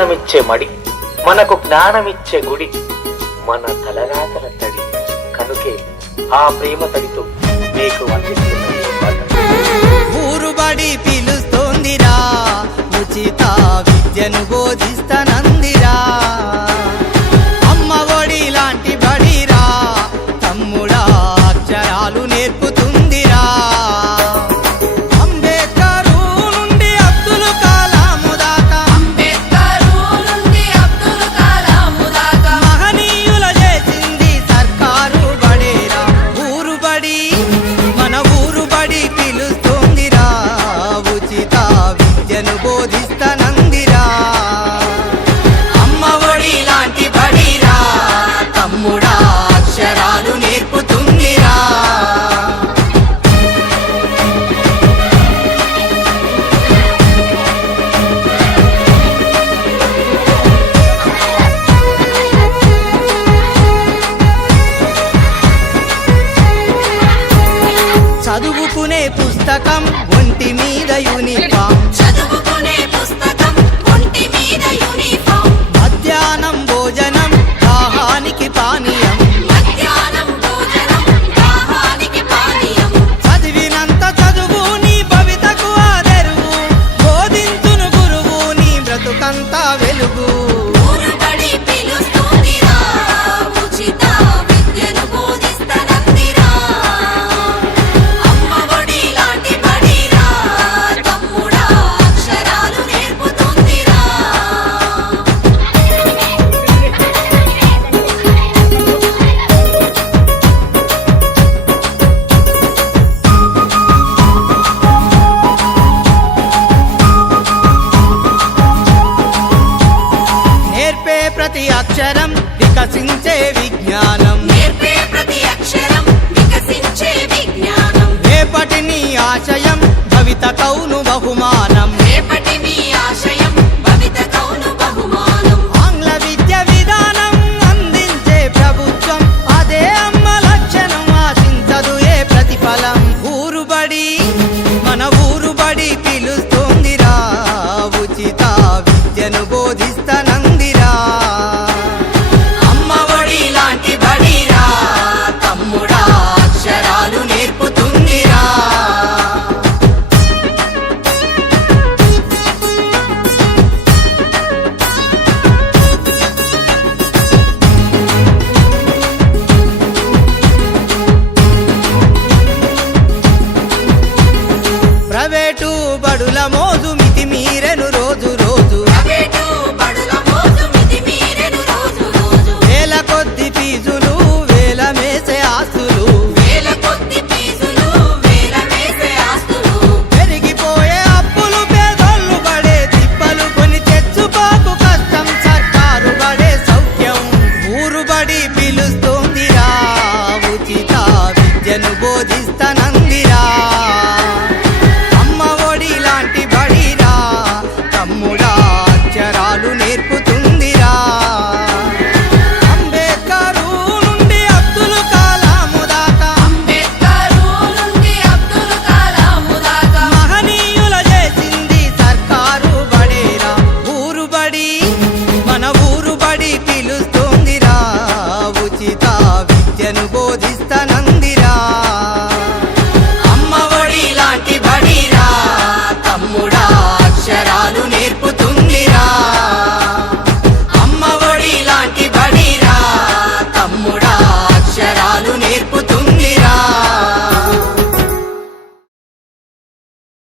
అన్నమిచ్చే మడి, మనకు జ్ఞానమిచ్చే గుడి, మన తలరాతల తడి. కనుకే ఆ ప్రేమ తడితో మీకు అందిస్తున్న ఈ పాట. ఊరుబడి పిలుస్తోందిరా, ఉచిత విద్యను బోధిస్తానందిరా. అమ్మ ఒడి లాంటి బడిరా, తమ్ముడా అక్షరాలు నేర్పుతుందిరా. అంబేద్కరు నుండి అబ్దుల్ కలాము దాకా, మహనీయుల చేసింది సర్కారు బడేరా. ఊరుబడి మన ఊరుబడి పిలుస్తోందిరా, ఉచిత విద్యను బోధిస్తానందిరా. అమ్మ ఒడి లాంటి బడిరా, తమ్ముడా అక్షరాలు నేర్పుతుందిరా. చదువుకునే పుస్తకం ఒంటి మీద యూనిఫామ్, మధ్యాహ్నం భోజనం దాహానికి పానీయం. చదివినంత చదువు నీ భవితకు ఆదరువు, బోధించును గురువు నీ బ్రతుకంతా వెలుగు. నేర్పే ప్రతి అక్షరం వికసించే విజ్ఞానం, రేపటి నీ ఆశయం భవిత కౌను బహుమానం. ఆంగ్ల విద్య విధానం అందించే ప్రభుత్వం, అదే అమ్మ లక్షణం, ఆశించదు ఏ ప్రతిఫలం. ఊరుబడి మన ఊరుబడి పిలుస్తోందిరా, ఉచిత విద్యను బోధి